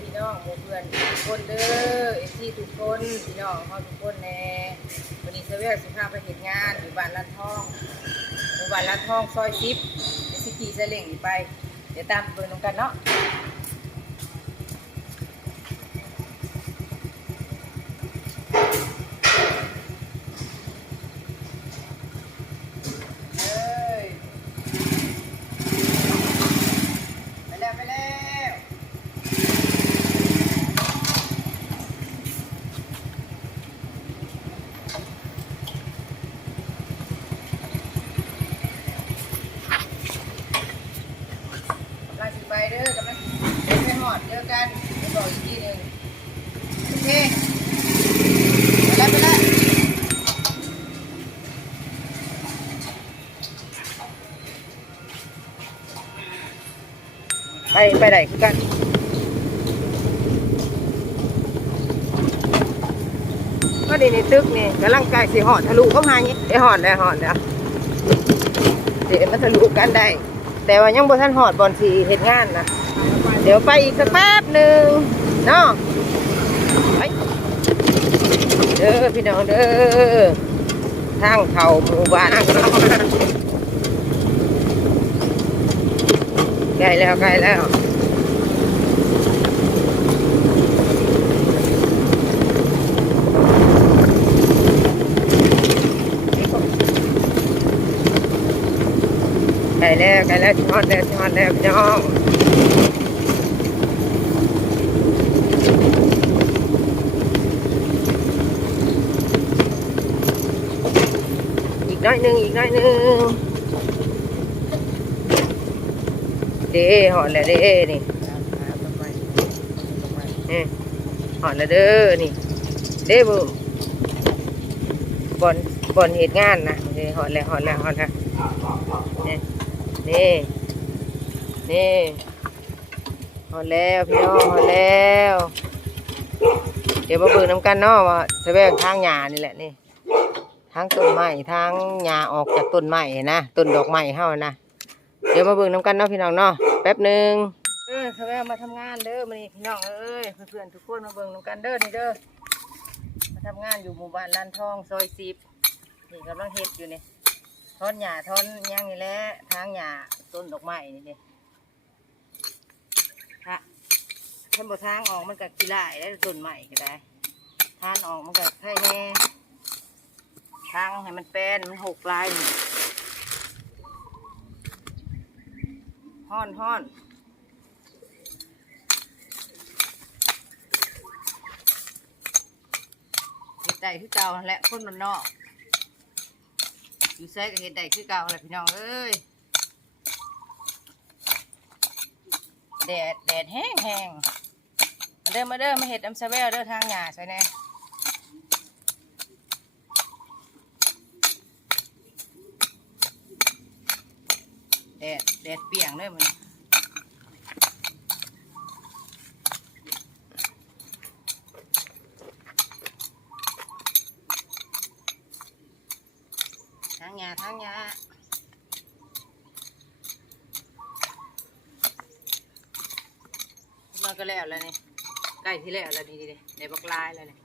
พี่น้องหมู่เพื่อนทุกคนเด้อเอซีทุกคนพี่น้องเฮาทุกคนแน่วันนี้เซเว่นสิพาไปเฮ็ดงานอยู่บ้านลาดทองหมู่บ้านลาดทองซอย10เดี๋ยวสิขี่ซาเล่งไป เดี๋ยวตามไปเบิ่งนกันเนาะเอ้ยไปแล้วไปแล้ว กำลังสิไปเด้อกำลังเดินไปหอดเจอกันเดี๋ยว บอกอีกทีหนึ่งโอเคไปแล้วไปแล้วไปไปไหนคือกันก็ดีในตึกนี่กำลังใกล้สิหอดทะลุเข้ามานี่ไอหอดแล้วหอดแล้วเดี๋ยวมันทะลุกันได้ แต่ว่ายังบ่ทันหอดบอลสีเห็ดงานนะ เดี๋ยวไปอีกสักแป๊บหนึ่งเนาะไปเด้อพี่น้องเด้อทางเขาหมู่บ้านใกล้แล้วใกล้แล้วใกล้แล้วใกล้แล้วชิฮอนแล้วชิฮอนแล้วพี่น้อง น้อยหนึ่งอีกน้อยหนึ่งเด้หอดแล้วเด้นี่นี่หอดแล้วเด้อนี่เด้บุบอลบอลเหตุงานนะนี่หอดแล้วหอดแล้วหอดแล้วนี่นี่นี่หอดแล้วพี่น้องหอดแล้ว เดี๋ยวมาเบิ่งน้ำกันเนาะว่าจะแบ่งทางหญ้านี่แหละนี่ ทั้งต้นไม้ทั้งหญ้าออกจากต้นไม้นะต้นดอกไม้เฮานะเดี๋ยวมาเบิ่งน้ำกันเนาะพี่น้องเนาะแป๊บหนึ่งเออสวัสมาทำงานเด้อมานี่พี่น้องเอ้ยเพื่อนๆทุกคนมาเบิ่งน้ำกันเด้อนี่เด้อมาทำงานอยู่หมู่บ้านลานทองซอยสิบนี่กำลังเฮ็ดอยู่นี่ทอนหญ้าทอนหยังนี่แหละทางหญ้าต้นดอกไม้นี่เด้ฮะท่านบ่ทางออกมันก็ขี้ร้ายแล้วต้นไม้ก็ได้ทานออกมันก็ไข่แน่ ทางให้มันเป็นมันหกลายนี่ห้อนห้อนเห็ดใดคือเก่าและคนมันนอก อยู่ใส่กับเห็ดใดคือเก่าแหละพี่น้องเอ้ยแดดแดดแห้งแห้งมาเด้อมาเด้อมาเห็ดอัมซาเวลเด้อทางหญ้าใช่แน่ แดดแดดเปียงเลยมันทางยาทางยามันก็แล้วแล้วนี่ใกล้ที่แล้วแล้วนี่ดิในบักลายแล้วนี่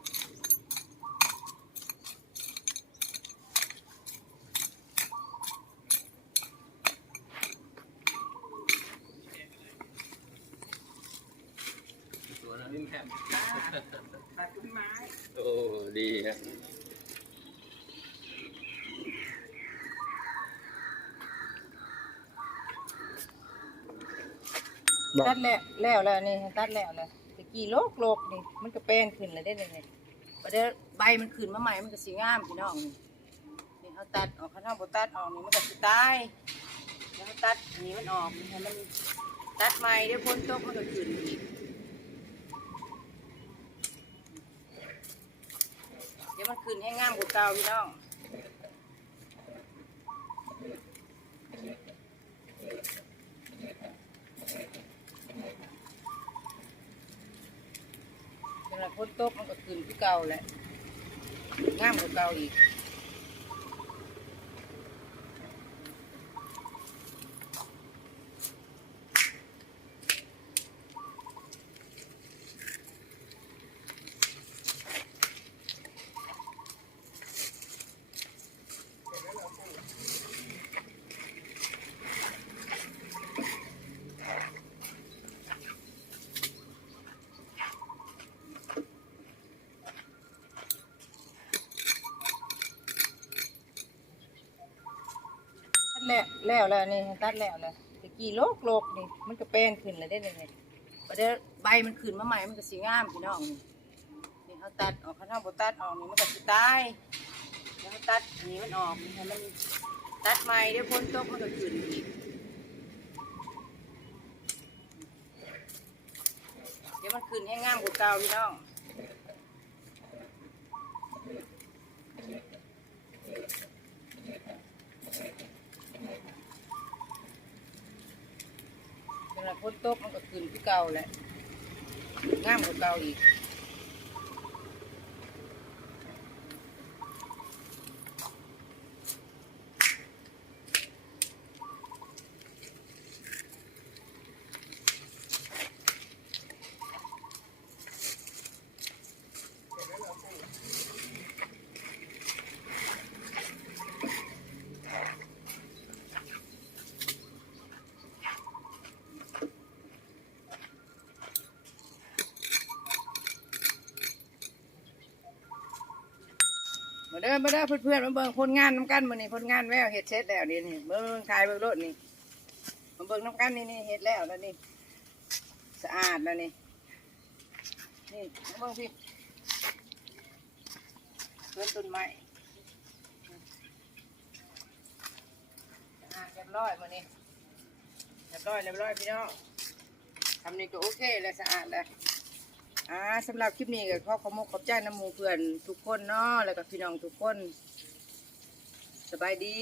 ตัดต้นไม้โอ้ดีครับตัดแล้วแล้วแล้วนี่ตัดแล้วแล้วตะกี้โลกโลกนี่มันก็แป้นขึ้นแล้วได้เลยนี่ประเดี๋ยวใบมันขึ้นมาใหม่มันก็สีงามพี่น้องนี่นี่เขาตัดออกเขาทำบตัดออกนี่มันก็สิตายแล้วเขาตัดนี้มันออกให้มันตัดใหม่เดี๋ยวพ้นตกมันก็ขึ้นอีกเดี๋ยวมันขึ้น ให้งามกว่าเก่าพี่น้องเวลาพ้นโต๊ะมันก็ขึ้นที่เก่าแหละงามกว่าเก่าอีก น แล้วแล้วแล้วนี่ตัดแล้วแล้วตะกี้โลกโลกนี่มันก็แป้นขึ้นแล้วได้เลยนี่ประเดี๋ยวใบมันขึ้นมาใหม่มันก็สีงามพี่น้องนี่นี่เขาตัดออกเขาทำบตัดออกนี่มันก็สิตายแล้วเขาตัดนนี้มันออกนี่ให้มันตัดใหม่เดี๋ยวพ้นตกมันก็ขึ้นอีกเดี๋ยวมันขึ้นให้งามกว่าเก่าพี่น้อง เวลาพ้นตกมันก็ขึ้นคือเก่าแหละงามกว่าเก่าอีก เด้อมาเด้อเพื่อนๆมาเบิ่งผลงานน้ำกันมานี่ผลงานแววเฮ็ดเสร็จแล้วนี่นี่เบิ่งถ่ายเบิ่งรถนี่มาเบิ่งน้ำกันนี่นี่เฮ็ดแล้วแล้วนี่สะอาดแล้วนี่นี่มาเบิ่งพี่เพื่อนต้นไม้สะอาดเรียบร้อยมานี่เรียบร้อยเรียบร้อยพี่น้องทำนี่ก็โอเคแล้วสะอาดแล้ว อ่าสำหรับคลิปนี้ก็ขอขอมกขอบใจน้ำมูเพื่อนทุกคนเนาะแล้วก็พี่น้องทุกคน สบายดี